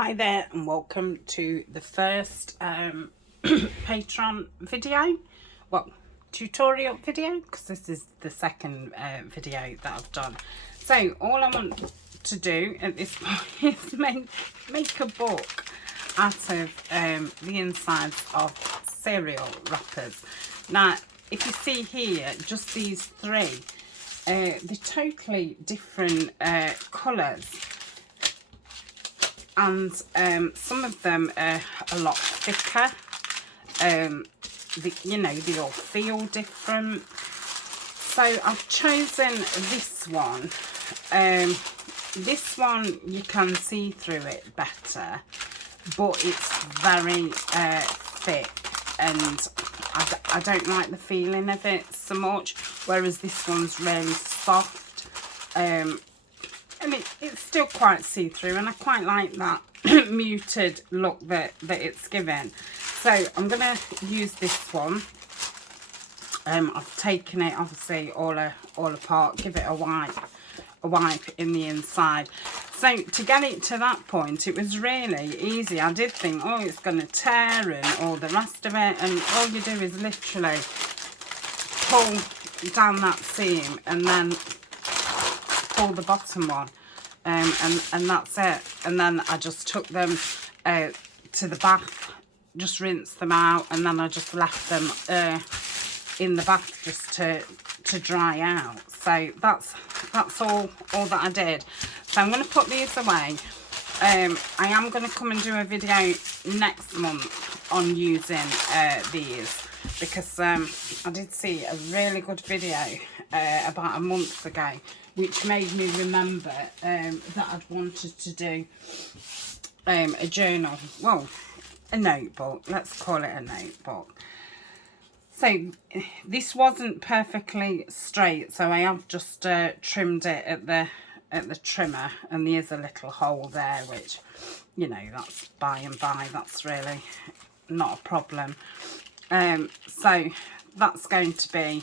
Hi there and welcome to the first Patron video, well, tutorial video, because this is the second video that I've done. So all I want to do at this point is make a book out of the insides of cereal wrappers. Now, if you see here, just these three, they're totally different colours. And some of them are a lot thicker. They all feel different. So I've chosen this one. This one you can see through it better, but it's very thick, and I don't like the feeling of it so much. Whereas this one's really soft. And it's still quite see-through, and I quite like that muted look that it's given. So I'm going to use this one. I've taken it obviously all apart, give it a wipe in the inside. So to get it to that point, it was really easy. I did think, oh, it's going to tear and all the rest of it, and all you do is literally pull down that seam and then pull the bottom one, and that's it. And then I just took them to the bath, just rinsed them out, and then I just left them in the bath just to dry out. So that's all that I did. So I'm going to put these away. I am going to come and do a video next month on using these, because I did see a really good video about a month ago, which made me remember that I'd wanted to do a journal, well, a notebook, let's call it a notebook. So this wasn't perfectly straight, so I have just trimmed it at the trimmer, and there's a little hole there, which, you know, that's by and by, that's really not a problem. So that's going to be,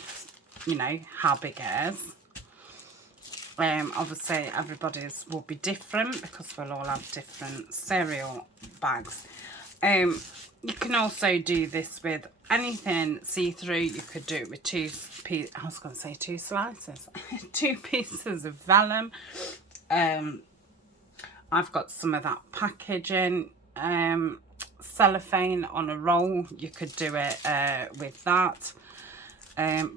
you know, how big it is. Obviously everybody's will be different because we'll all have different cereal bags. You can also do this with anything see-through. You could do it with two slices, two pieces of vellum. I've got some of that packaging cellophane on a roll. You could do it with that.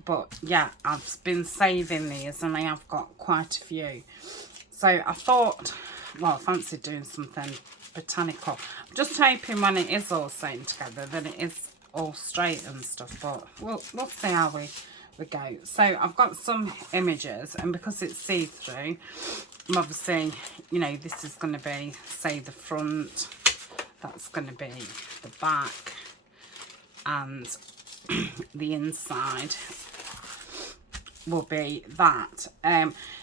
But yeah, I've been saving these, and I have got quite a few. So I thought, well, I fancied doing something botanical. I'm just hoping when it is all sewn together that it is all straight and stuff, but we'll see how we go. So I've got some images, and because it's see-through, obviously, you know, this is going to be, say, the front, that's going to be the back, and the inside will be that.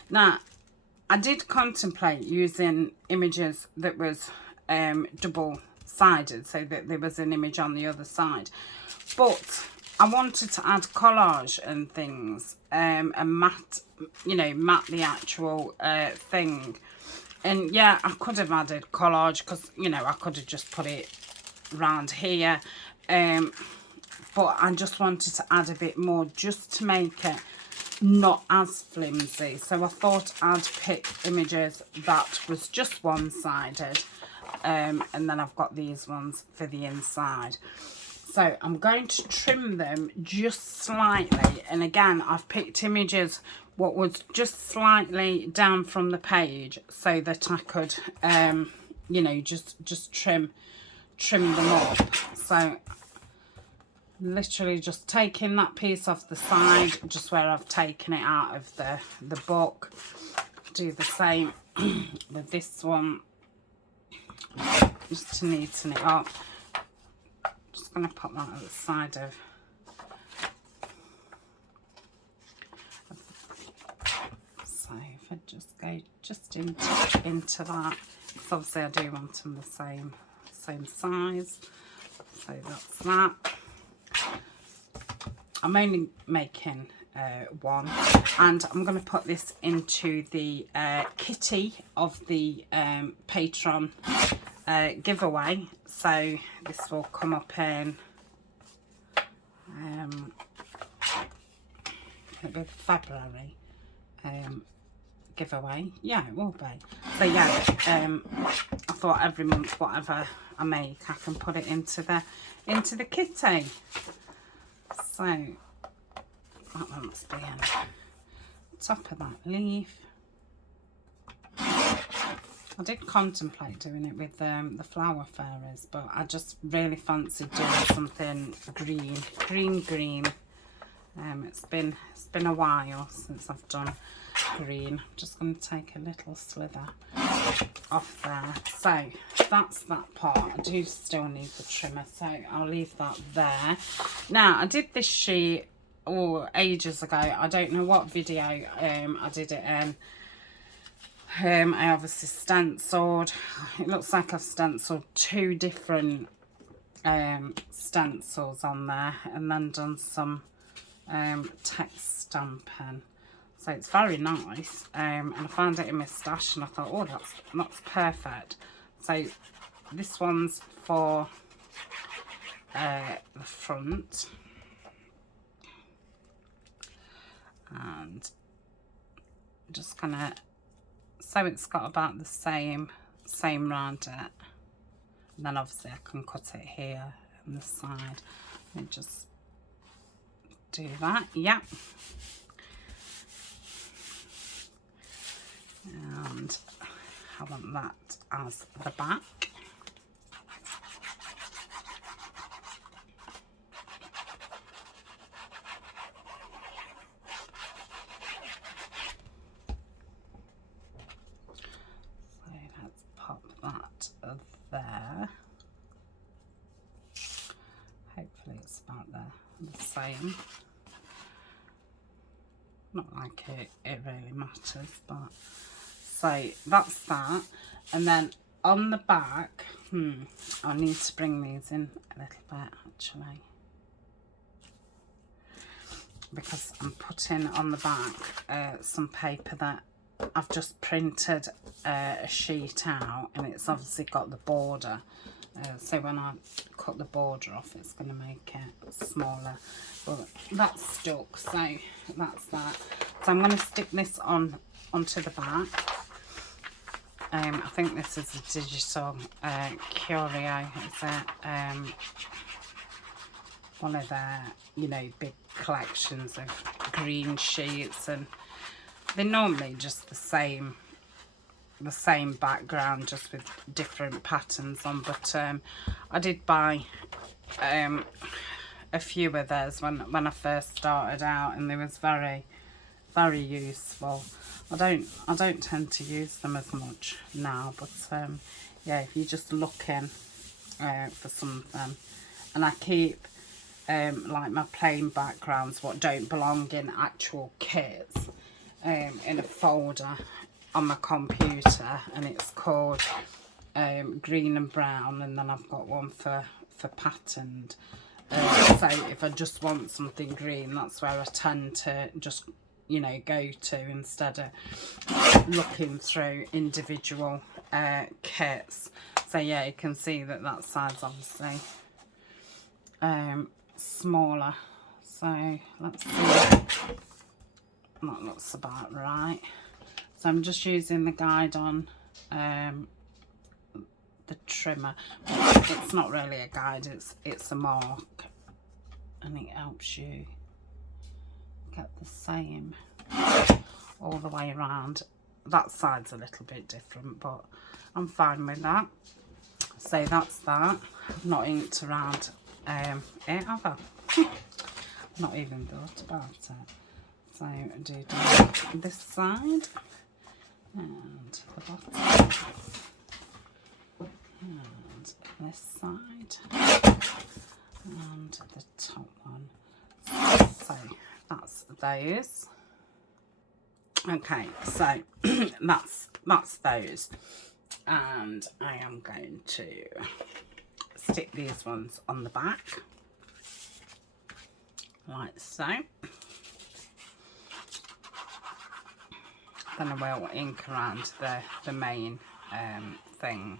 Now, I did contemplate using images that was double-sided, so that there was an image on the other side, but I wanted to add collage and things, and matte the actual thing. And yeah, I could have added collage, because, you know, I could have just put it round here, but I just wanted to add a bit more just to make it not as flimsy. So I thought I'd pick images that was just one-sided, and then I've got these ones for the inside. So I'm going to trim them just slightly, and again, I've picked images what was just slightly down from the page, so that I could you know, just trim them up. So literally just taking that piece off the side, just where I've taken it out of the book. Do the same with this one, just to neaten it up. Just going to put that at the side of, so if I just go just into that, because obviously I do want them the same size. So that's that. I'm only making one, and I'm going to put this into the kitty of the Patron giveaway. So this will come up in it'll be February giveaway. Yeah, it will be. So yeah, I thought every month whatever I make, I can put it into the kitty. So that one must be in top of that leaf. I did contemplate doing it with the flower fairies, but I just really fancied doing something green. It's been a while since I've done green. I'm just going to take a little slither off there. So that's that part. I do still need the trimmer, so I'll leave that there. Now, I did this sheet ages ago. I don't know what video I did it in. I obviously stenciled. It looks like I've stenciled 2 different stencils on there, and then done some text stamping. So it's very nice, and I found it in my stash and I thought, oh, that's perfect. So this one's for the front, and I'm just gonna, so it's got about the same round it, and then obviously I can cut it here on the side. Let me just do that. Yeah. And I want that as the back. So let's pop that there. Hopefully it's about the same. Not like it really matters, but so that's that. And then on the back, I need to bring these in a little bit actually, because I'm putting on the back some paper that I've just printed a sheet out, and it's obviously got the border. So when I cut the border off, it's going to make it smaller. But that's stuck, so that's that. So I'm going to stick this onto the back. I think this is a digital curio. It's one of their, you know, big collections of green sheets, and they're normally just the same background, just with different patterns on. But I did buy a few of those when I first started out, and they was very useful. I don't tend to use them as much now, but yeah, if you're just looking for something, and I keep like my plain backgrounds, what don't belong in actual kits, in a folder on my computer, and it's called green and brown, and then I've got one for patterned. So if I just want something green, that's where I tend to just, you know, go to, instead of looking through individual kits. So yeah, you can see that side's obviously smaller. So let's see. That looks about right. So I'm just using the guide on the trimmer. It's not really a guide, it's a mark, and it helps you get the same all the way around. That side's a little bit different, but I'm fine with that. So that's that. I've not inked around it, have I? Not even thought about it. So I do this side and the bottom, and this side, and the top one. So that's those. Okay, so that's those, and I am going to stick these ones on the back like so. Then I will ink around the main thing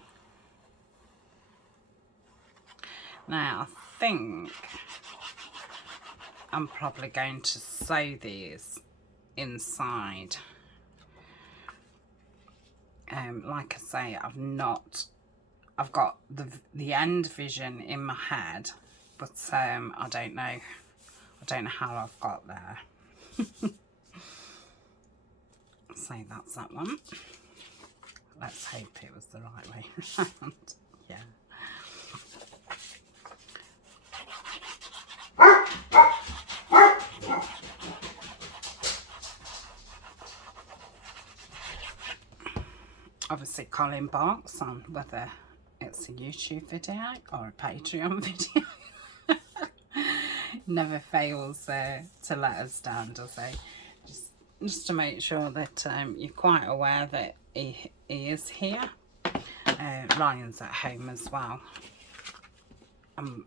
Now I think I'm probably going to sew these inside. Like I say, I've got the end vision in my head, but I don't know how I've got there. So that's that one. Let's hope it was the right way around. Yeah. Obviously Colin barks on whether it's a YouTube video or a Patreon video. Never fails to let us down, does he? Just to make sure that you're quite aware that he is here. Ryan's at home as well. I'm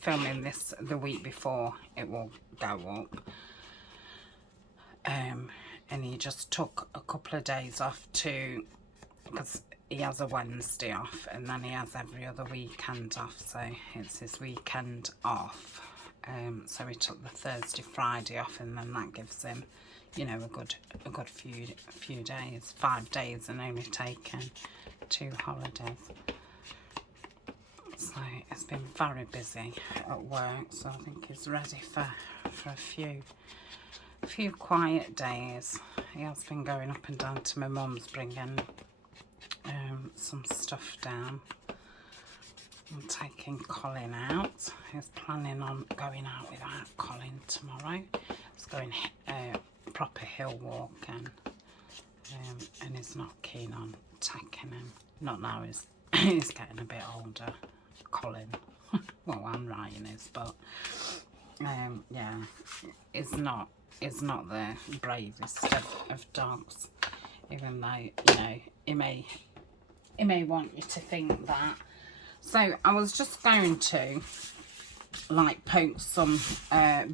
filming this the week before it will go up. And he just took a couple of days off because he has a Wednesday off and then he has every other weekend off, so it's his weekend off. So he took the Thursday, Friday off, and then that gives him, you know, a good few days. 5 days and only taken 2 holidays. So it's been very busy at work, so I think he's ready for a few quiet days. He has been going up and down to my mum's bringing some stuff down. I'm taking Colin out. He's planning on going out without Colin tomorrow. He's going proper hill walking, and he's not keen on taking him. Not now, he's getting a bit older, Colin. Well, and Ryan is, but yeah, he's not the bravest of dogs, even though, you know, he may want you to think that. So I was just going to like poke some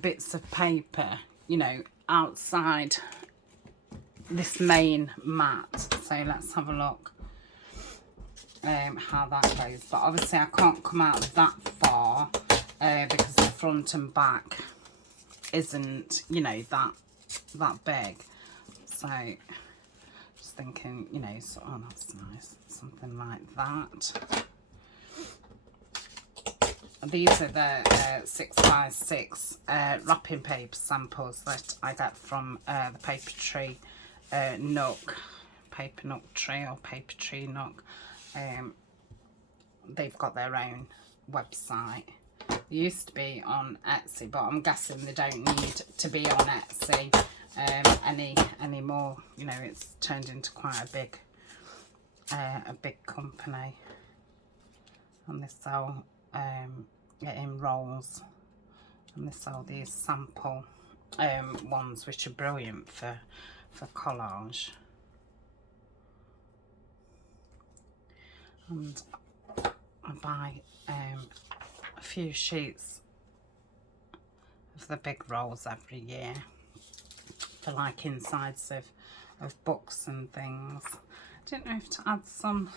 bits of paper, you know, outside this main mat. So let's have a look how that goes. But obviously I can't come out that far because the front and back isn't, you know, that big. So just thinking, you know, so, oh, that's nice, something like that. These are the 6x6 wrapping paper samples that I get from the Paper Tree Nook, Paper Nook Tree or Paper Tree Nook. They've got their own website. They used to be on Etsy, but I'm guessing they don't need to be on Etsy anymore. You know, it's turned into quite a big company, and they sell it in rolls, and they sell these sample ones, which are brilliant for collage. And I buy a few sheets of the big rolls every year for like insides of books and things. I don't know if to add some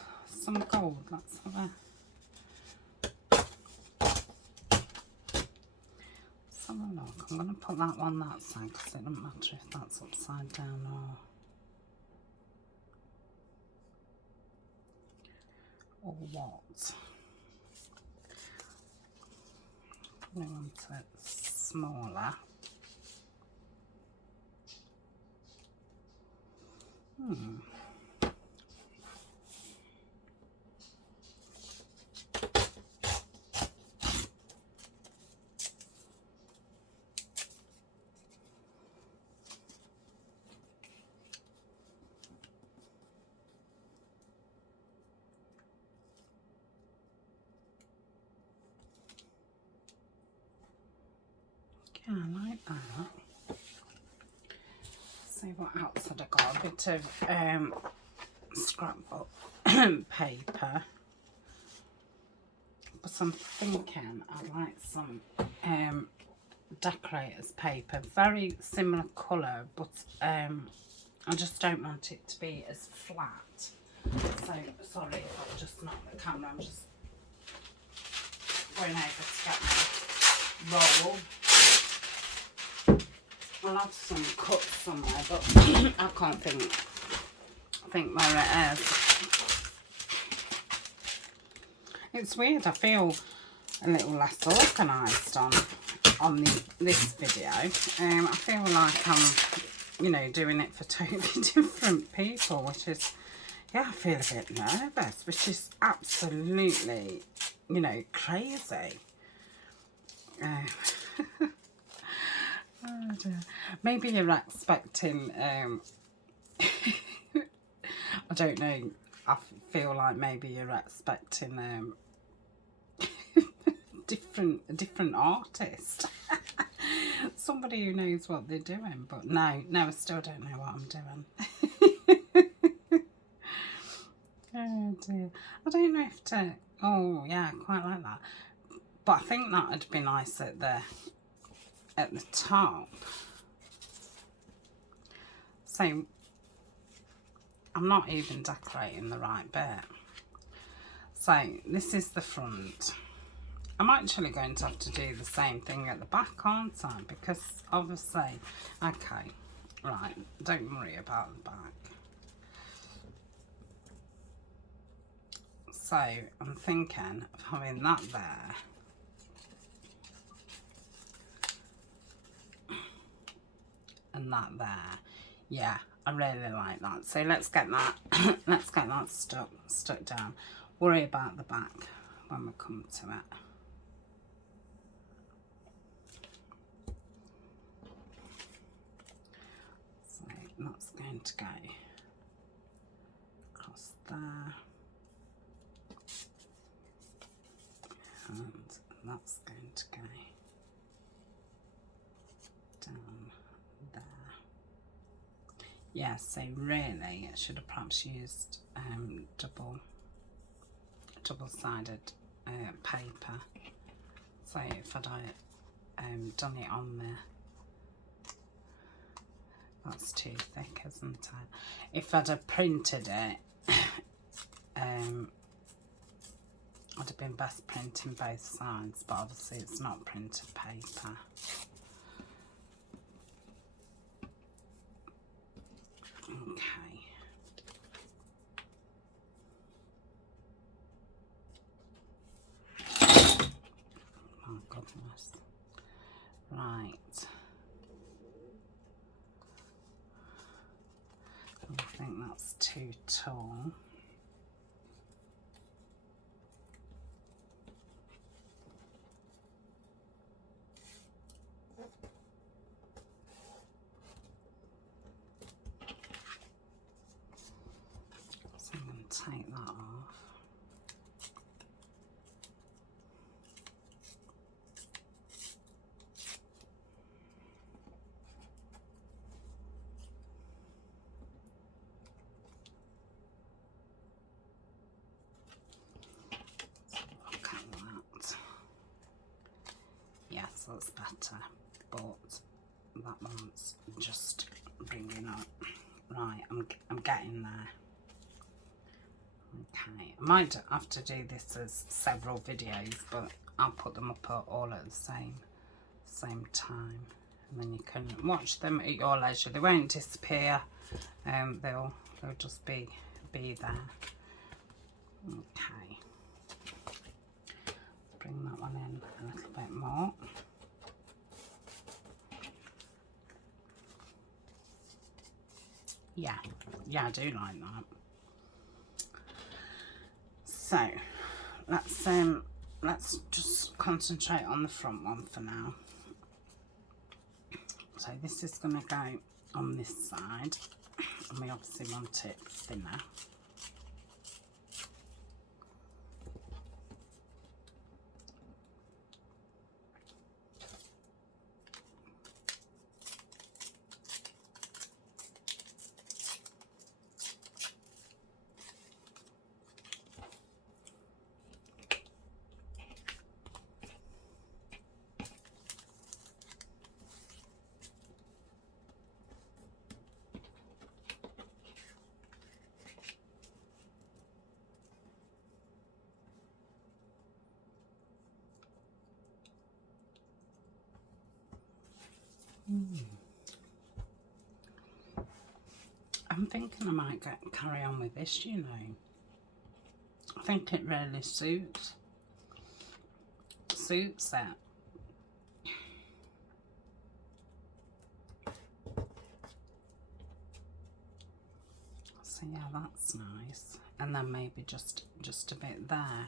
gold. Let's have a look. I'm going to put that one that side because it doesn't matter if that's upside down or what. I want it smaller. Yeah, I like that. See what else had I got? A bit of scrapbook paper. But I'm thinking I'd like some decorators paper. Very similar colour, but I just don't want it to be as flat. So sorry if I've just knocked the camera. I'm just going over to get my roll. I'll have some cuts somewhere, but I can't think where it is. It's weird, I feel a little less organised on this video. I feel like I'm, you know, doing it for totally different people, which is, yeah, I feel a bit nervous, which is absolutely, you know, crazy. Oh dear. Maybe you're expecting, I don't know, I feel like maybe you're expecting a different artist. Somebody who knows what they're doing, but no, I still don't know what I'm doing. Oh dear. I don't know if to, oh yeah, I quite like that. But I think that would be nice at the top. So I'm not even decorating the right bit. So this is the front. I'm actually going to have to do the same thing at the back, aren't I? Because obviously, okay, right, don't worry about the back. So I'm thinking of having that there. And that there. Yeah, I really like that. So let's get that let's get that stuck down. Worry about the back when we come to it. So that's going to go across there. And that's going to go down there. Yeah, so really I should have perhaps used double-sided paper. So if I'd done it on there, that's too thick, isn't it? If I'd have printed it, I'd have been best printing both sides, but obviously it's not printed paper. Okay. Oh goodness. Right. I think that's too tall. So I'm going to take that off. Yes, that's better, but that one's just bringing up. Right, I'm getting there. Okay, I might have to do this as several videos, but I'll put them up all at the same time, and then you can watch them at your leisure. They won't disappear. They'll just be there. Okay. Bring that one in a little bit more. Yeah, I do like that. So let's just concentrate on the front one for now. So this is going to go on this side, and we obviously want it thinner. I'm thinking I might carry on with this, you know. I think it really suits it. So yeah, that's nice. And then maybe just a bit there.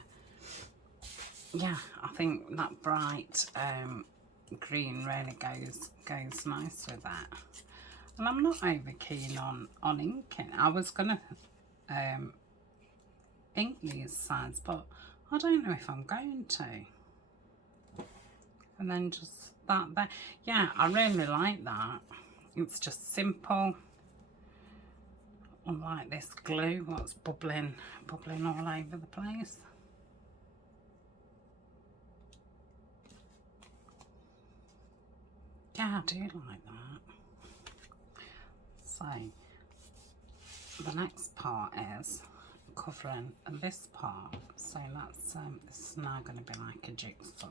Yeah, I think that bright green really goes nice with that. And I'm not over keen on inking. I was gonna ink these sides, but I don't know if I'm going to. And then just that there. Yeah, I really like that. It's just simple. Unlike this glue, what's bubbling all over the place. Yeah, I do like that. So the next part is covering this part. So that's this is now going to be like a jigsaw.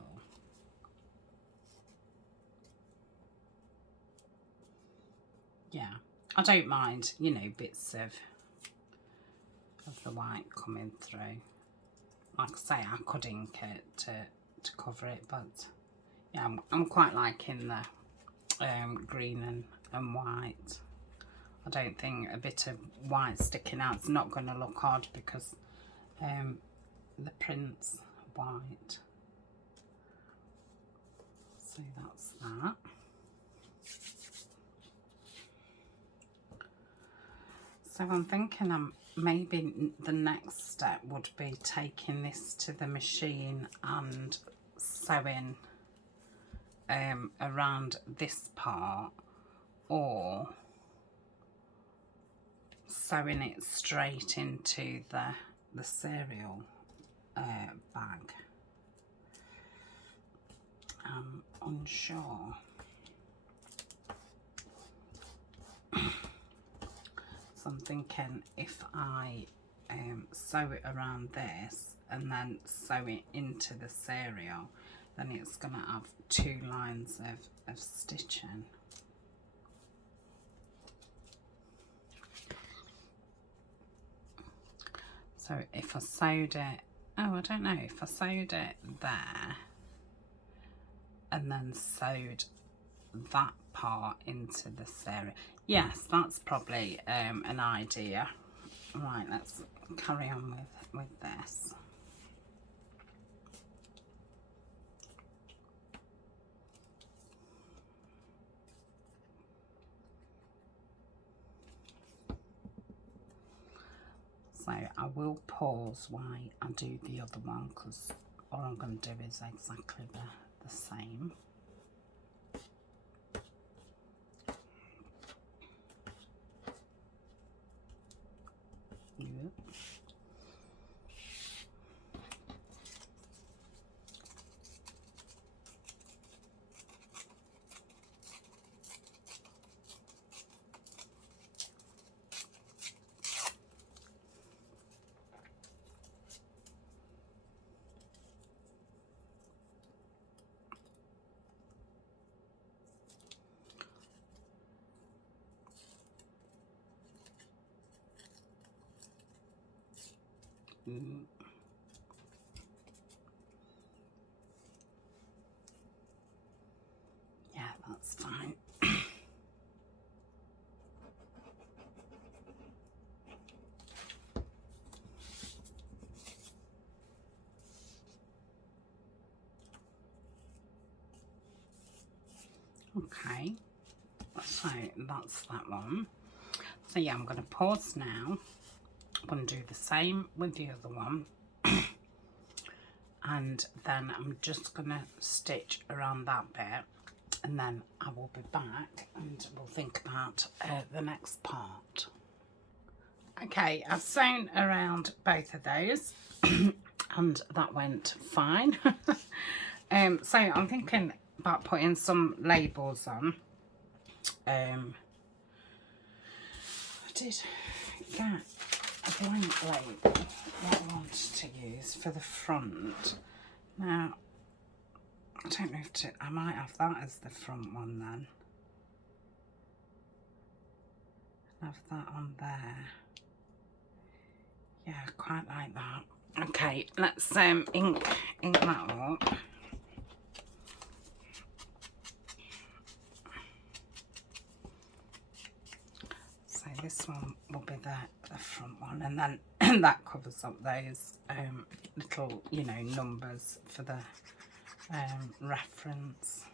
Yeah, I don't mind, you know, bits of the white coming through. Like I say, I could ink it to cover it, but yeah, I'm quite liking the green and white. I don't think a bit of white sticking out is not going to look odd because the print's white. So that's that. So I'm thinking maybe the next step would be taking this to the machine and sewing around this part, or sewing it straight into the cereal bag. I'm unsure. So I'm thinking if I sew it around this and then sew it into the cereal, then it's going to have 2 lines of stitching. So if I sewed it, I don't know, if I sewed it there and then sewed that part into the cereal, yes, that's probably an idea. Right, let's carry on with this. So I will pause while I do the other one, because all I'm going to do is exactly the same. Yep. Yeah, that's fine. Okay, so that's that one. So yeah, I'm going to pause now. I'm going to do the same with the other one. And then I'm just going to stitch around that bit, and then I will be back and we'll think about the next part. Okay, I've sewn around both of those and that went fine. So I'm thinking about putting some labels on. I did get a blank label that I wanted to use for the front. Now, I don't know if I might have that as the front one then. Have that on there. Yeah, I quite like that. Okay, let's ink that up. So this one will be the front one, and then that covers up those little, you know, numbers for the reference.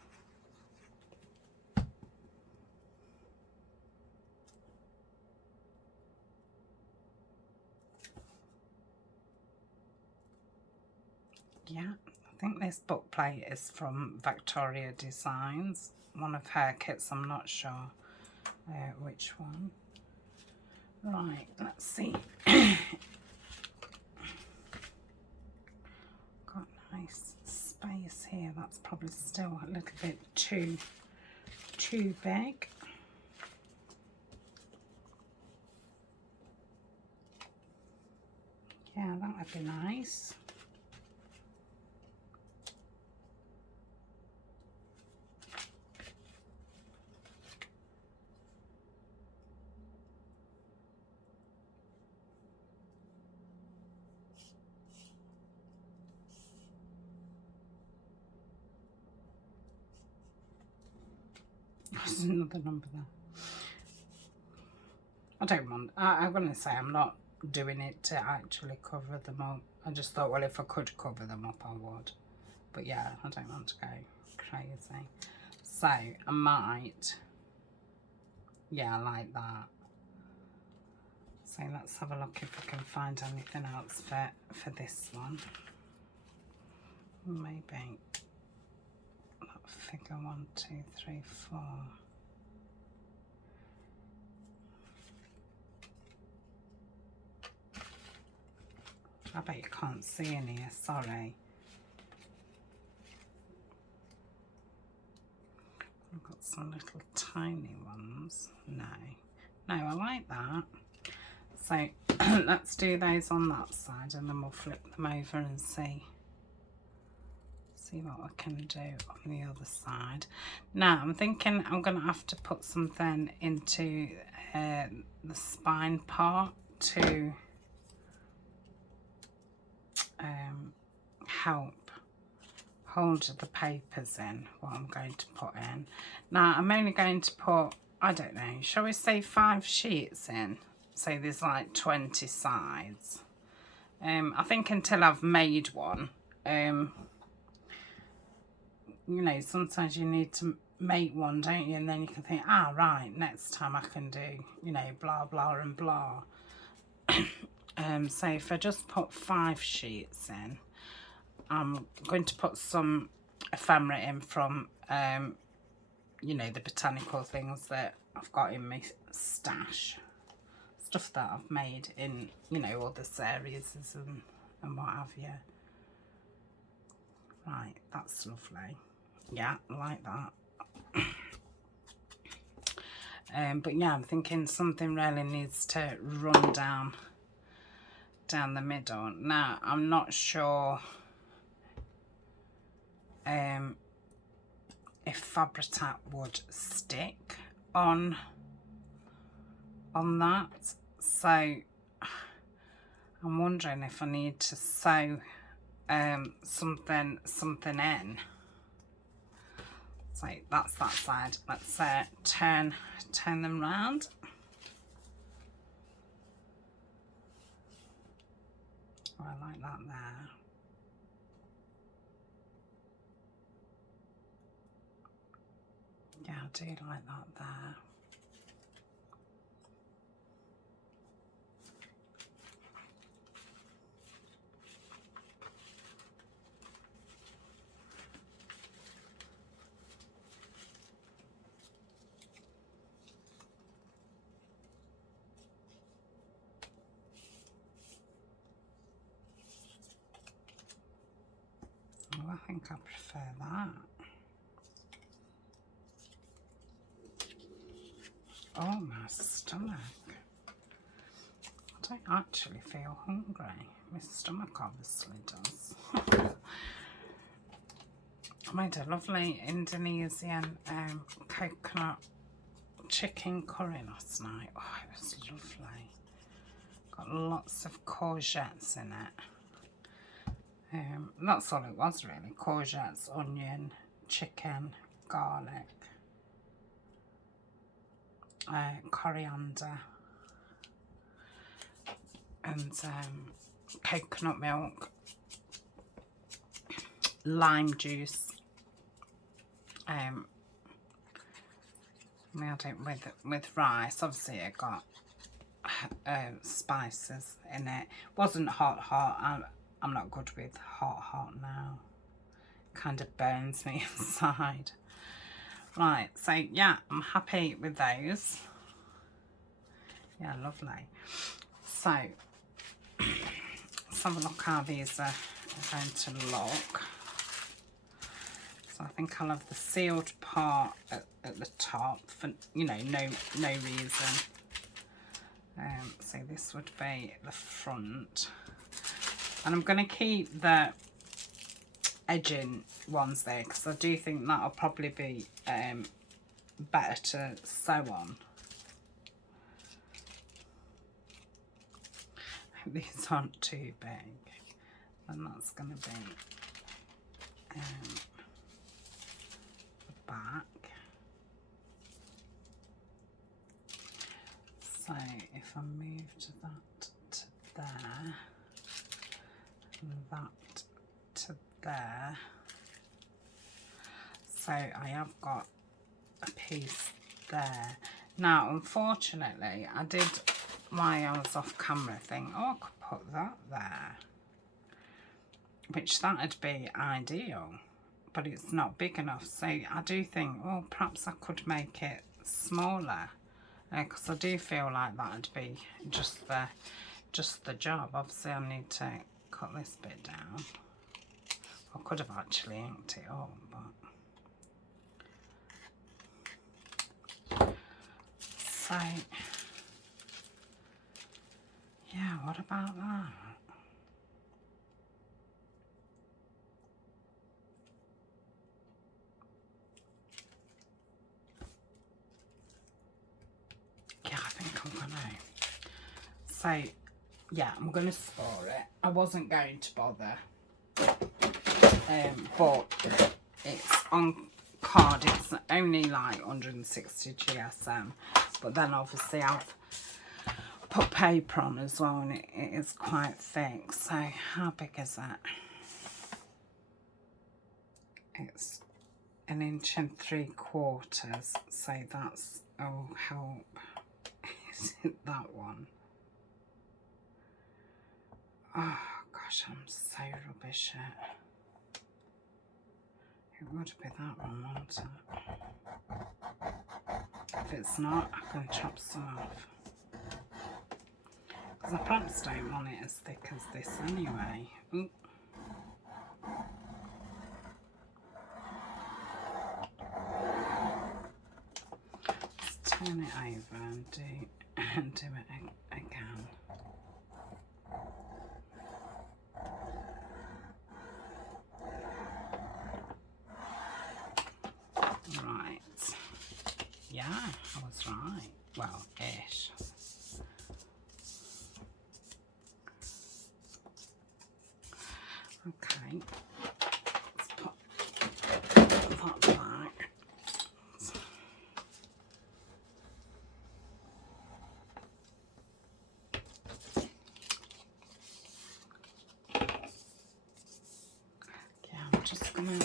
Yeah, I think this book plate is from Victoria Designs, one of her kits. I'm not sure which one. Right, let's see. Got nice space here. That's probably still a little bit too big. Yeah, that would be nice. There's another number there. I don't want, I'm going to say I'm not doing it to actually cover them up. I just thought, well, if I could cover them up, I would. But yeah, I don't want to go crazy. So I might, yeah, I like that. So let's have a look if I can find anything else for this one. Maybe that figure 1, 2, 3, 4. I bet you can't see in here, sorry. I've got some little tiny ones. No, I like that. So let's do those on that side, and then we'll flip them over and see what I can do on the other side. Now I'm thinking I'm going to have to put something into the spine part to help hold the papers in, what I'm going to put in. Now I'm only going to put, I don't know, shall we say 5 sheets in? So there's like 20 sides. I think until I've made one, you know, sometimes you need to make one, don't you? And then you can think, right, next time I can do, you know, blah, blah, and blah. So if I just put 5 sheets in, I'm going to put some ephemera in from, you know, the botanical things that I've got in my stash. Stuff that I've made in, you know, other series and what have you. Right, that's lovely. Yeah, I like that. But yeah, I'm thinking something really needs to run down the middle. Now, I'm not sure if Fabri-Tac would stick on that. So I'm wondering if I need to sew something in. So that's that side. Let's turn them round. Oh, I like that there. Yeah, I do like that there. Oh, I think I prefer that. Oh, my stomach. I don't actually feel hungry. My stomach obviously does. I made a lovely Indonesian coconut chicken curry last night. Oh, it was lovely. Got lots of courgettes in it. That's all it was really. Courgettes, onion, chicken, garlic, coriander, and coconut milk, lime juice. We had it with rice. Obviously it got spices in it. Wasn't hot. I'm not good with hot now. Kind of burns me inside. Right, so yeah, I'm happy with those. Yeah, lovely. So let's have a look how these are going to look. So I think I'll have the sealed part at the top for, you know, no reason. So this would be the front. And I'm going to keep the edging ones there because I do think that'll probably be better to sew on. These aren't too big, and that's going to be the back. So if I move that to there, and that to there, so I have got a piece there. Now unfortunately I did, while I was off camera, think, oh, I could put that there, which that'd be ideal, but it's not big enough. So I do think, well, perhaps I could make it smaller, because I do feel like that'd be just the job. Obviously I need to cut this bit down. I could have actually inked it up, but so yeah, what about that? Yeah, I think I'm gonna. So yeah, I'm gonna store it. I wasn't going to bother, but it's on card. It's only like 160 GSM, but then obviously I've put paper on as well, and it is quite thick. So how big is that? It's 1 3/4 inches. So that's, oh help, is it that one? Oh gosh, I'm so rubbish at it. It would be that one, wouldn't it? If it's not, I can chop some off. Because I perhaps don't want it as thick as this anyway. Ooh. Let's turn it over and do it again. Right. Yeah, I was right. Well, ish. Okay, let's put that back. Okay, I'm just gonna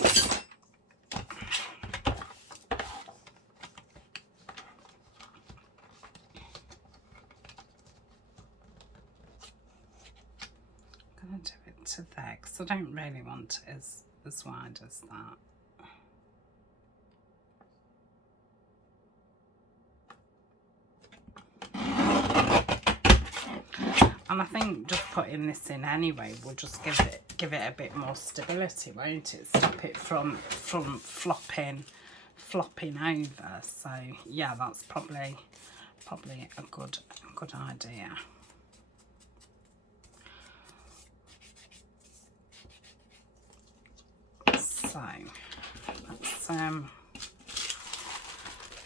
do it to there because I don't really want it as wide as that. And I think just putting this in anyway will just give it a bit more stability, won't it? Stop it from flopping over. So yeah, that's probably a good idea. So let's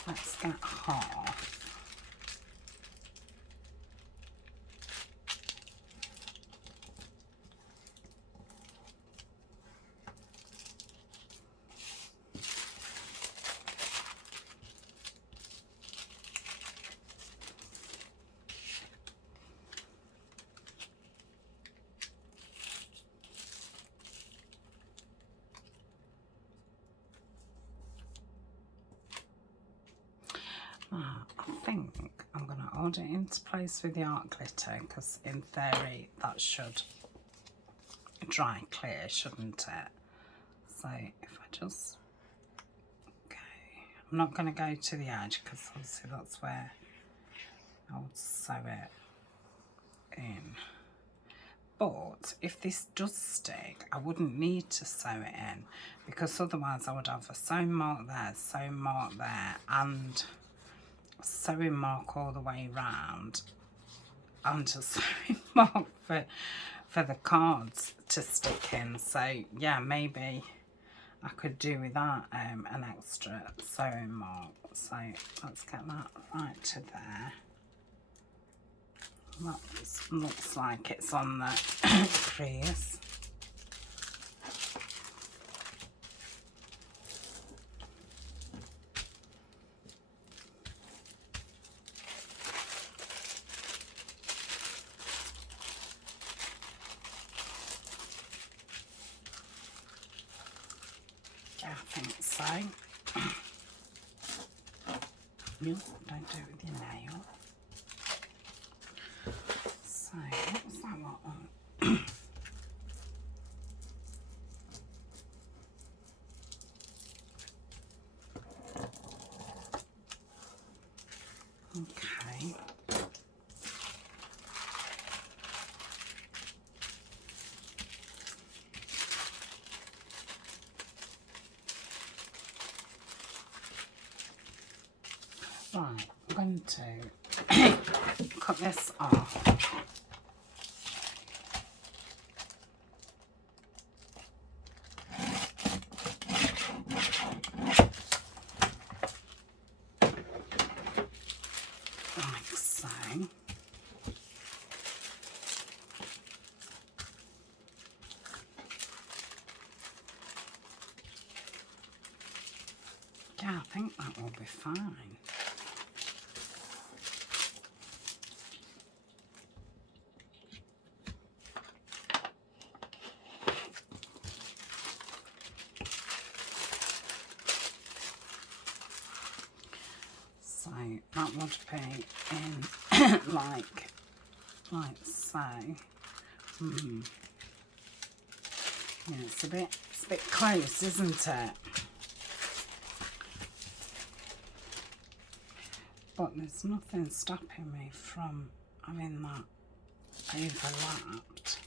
Let's get half. I think I'm going to hold it into place with the art glitter, because in theory that should dry clear, shouldn't it? So if I just, okay, I'm not going to go to the edge because obviously that's where I would sew it in. But if this does stick, I wouldn't need to sew it in, because otherwise I would have a sewing mark there, and sewing mark all the way round, and a sewing mark for the cards to stick in. So yeah, maybe I could do without an extra sewing mark. So let's get that right to there. That looks like it's on the crease. I think so. No, don't do it with your nail. So, what's that one? Okay. Right, I'm going to cut this off. Like so. Yeah, I think that will be fine. So that would be in like so. Yeah, it's a bit close, isn't it? But there's nothing stopping me from having that overlapped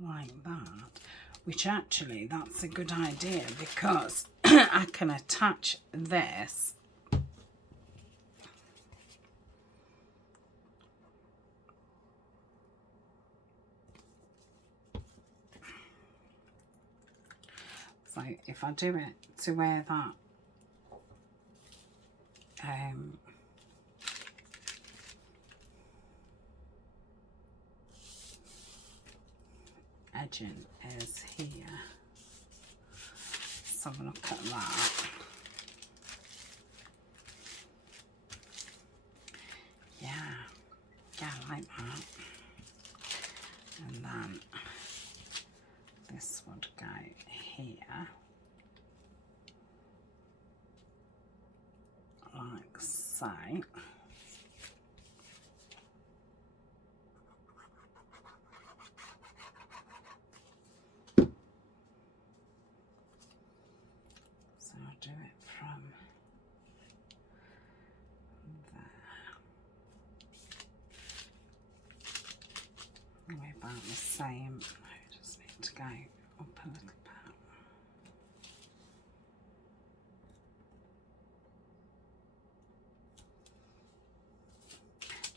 like that, which actually that's a good idea, because I can attach this so if I do it to where that edging is here. Let's have a look at that. Yeah, I like that. And then this would go here, like so. So I'll do it from there. We're about the same. I just need to go up a little bit.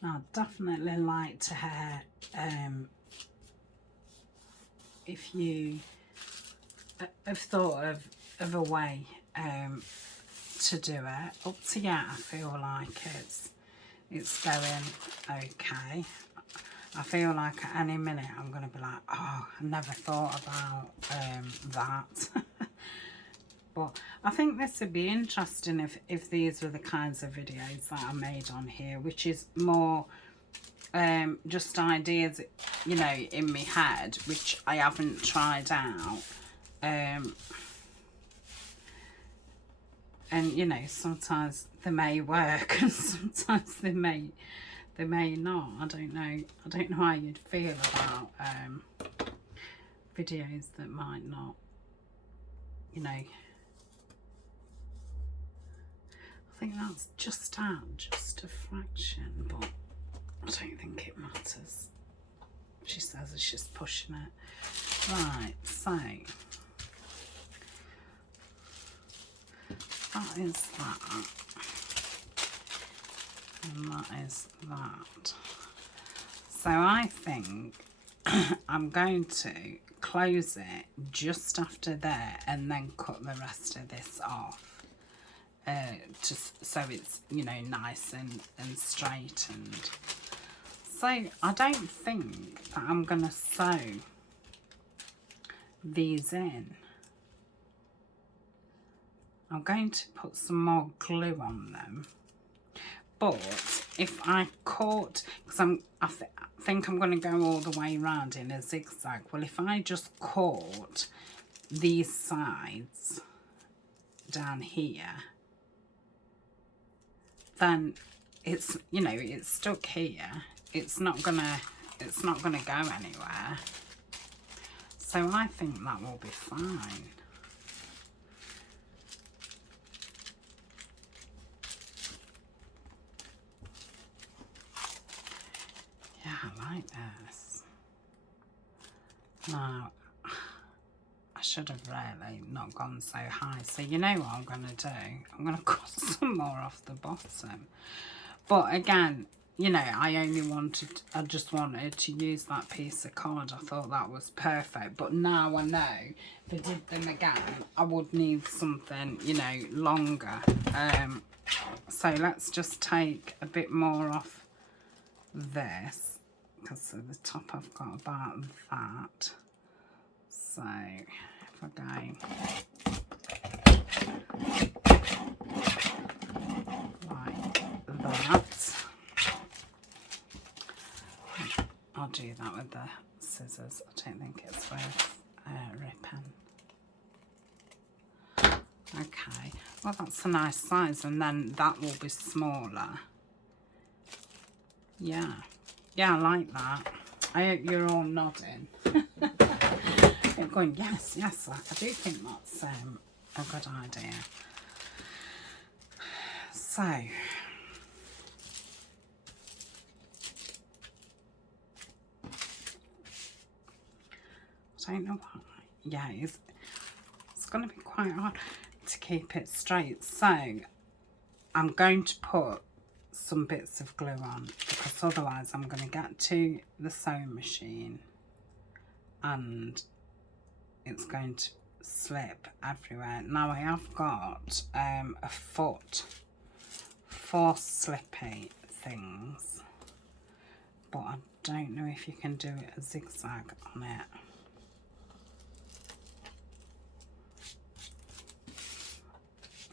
I'd definitely like to have, if you have thought of a way to do it. Up to yet, I feel like it's going okay. I feel like at any minute I'm going to be like, oh, I never thought about that. But I think this would be interesting if these were the kinds of videos that I made on here, which is more just ideas, you know, in my head, which I haven't tried out. And you know, sometimes they may work and sometimes they may not. I don't know how you'd feel about videos that might not, you know. I think that's just a fraction, but I don't think it matters. She says it's just pushing it. Right, so that is that. And that is that. So I think I'm going to close it just after there and then cut the rest of this off. Just so it's, you know, nice and straightened. So I don't think that I'm going to sew these in. I'm going to put some more glue on them. But if I cut, because I think I'm going to go all the way around in a zigzag. Well, if I just cut these sides down here, then it's, you know, it's stuck here. It's not gonna go anywhere. So I think that will be fine. Yeah, I like this. Now, I should have really not gone so high. So you know what I'm going to do? I'm going to cut some more off the bottom. But again, you know, I just wanted to use that piece of card. I thought that was perfect. But now I know if I did them again, I would need something, you know, longer. So let's just take a bit more off this. Because at the top I've got about that. So if I go like that, I'll do that with the scissors. I don't think it's worth ripping. Okay, well that's a nice size, and then that will be smaller. Yeah. Yeah, I like that. I hope you're all nodding. You're going, yes, yes, I do think that's a good idea. So, I don't know why. Yeah, it's going to be quite hard to keep it straight. So, I'm going to put some bits of glue on, because otherwise I'm going to get to the sewing machine and it's going to slip everywhere. Now I have got a foot for slippy things, but I don't know if you can do a zigzag on it.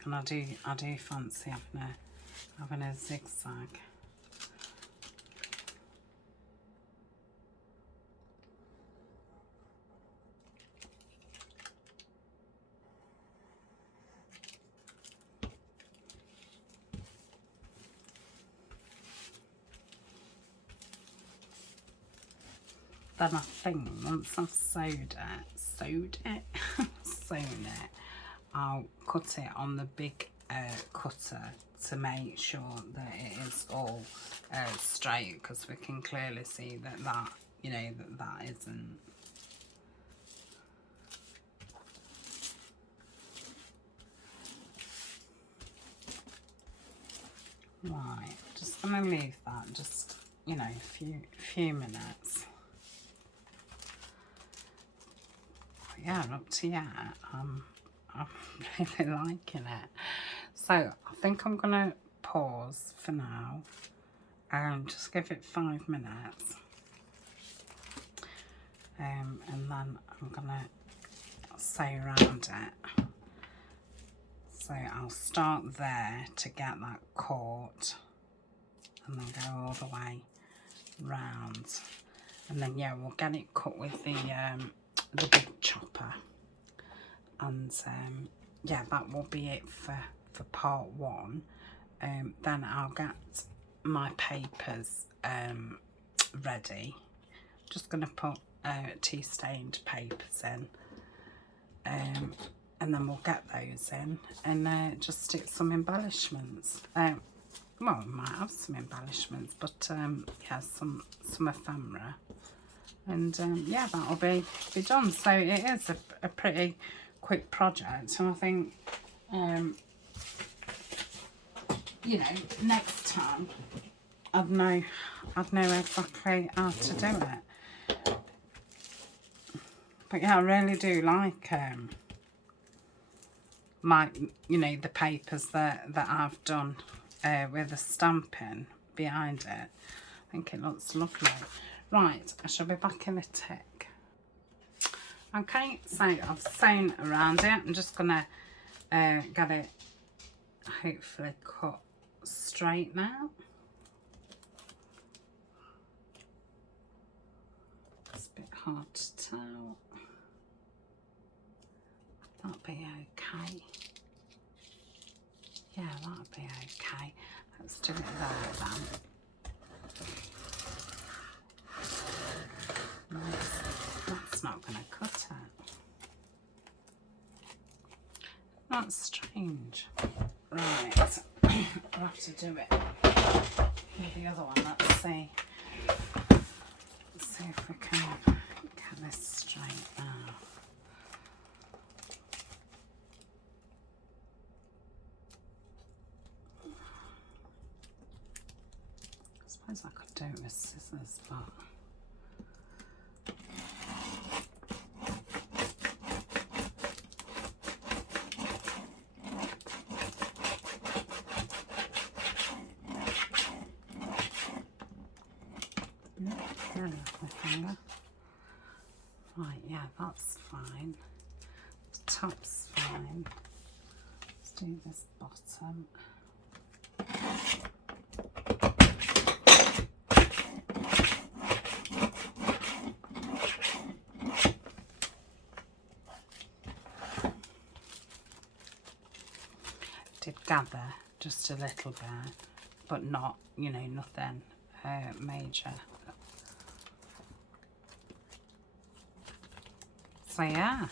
And I do fancy having a zigzag. Then I think once I've sewn it, I'll cut it on the big cutter to make sure that it is all straight, because we can clearly see that you know, that isn't. Right, just gonna leave that just, you know, a few minutes. But yeah, up to yet, I'm really liking it. So I think I'm going to pause for now and just give it 5 minutes. And then I'm going to sew around it. So I'll start there to get that caught and then go all the way round. And then yeah, we'll get it cut with the big chopper. And yeah, that will be it for part 1. Then I'll get my papers ready. Just going to put tea stained papers in, and then we'll get those in and just stick some embellishments. Well, we might have some embellishments, but yeah, some ephemera, and yeah, that'll be done. So it is a pretty quick project, and I think you know, next time I'd know exactly how to do it. But yeah, I really do like my, you know, the papers that I've done with the stamping behind it. I think it looks lovely. Right, I shall be back in a tick. Okay, so I've sewn around it. I'm just gonna get it hopefully cut straight now. It's a bit hard to tell. That'll be okay. Yeah, that'll be okay. Let's do it there then. That's not going to cut it. That's strange. Right, I'll have to do it with the other one. Let's see. Let's see if we can get this straight now. I suppose I could do it with scissors, but right, yeah, that's fine. The top's fine. Let's do this bottom. Did gather just a little bit, but not, you know, nothing major. So yeah,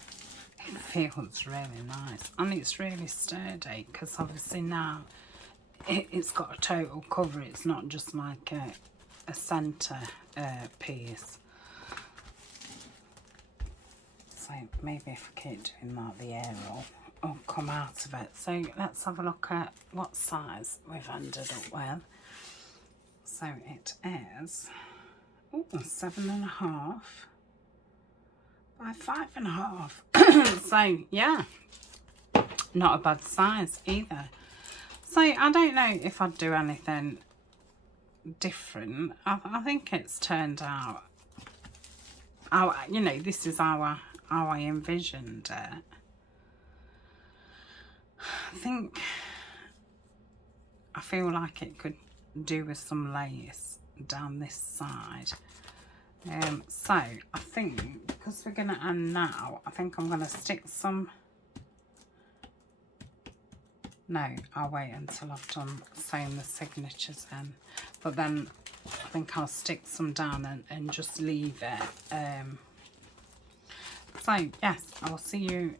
it feels really nice, and it's really sturdy because obviously now it's got a total cover. It's not just like a centre piece. So maybe if I keep doing that, the air will come out of it. So let's have a look at what size we've ended up with. So it is 7.5 by 5.5. So yeah, not a bad size either. So I don't know if I'd do anything different. I think it's turned out, you know, this is how I envisioned it. I feel like it could do with some lace down this side. So I think because we're going to end now, I think I'm going to stick some. No, I'll wait until I've done sewing the signatures in. But then I think I'll stick some down and just leave it. So yes, I will see you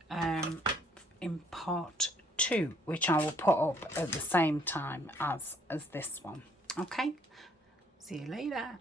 in part 2, which I will put up at the same time as this one. Okay, see you later.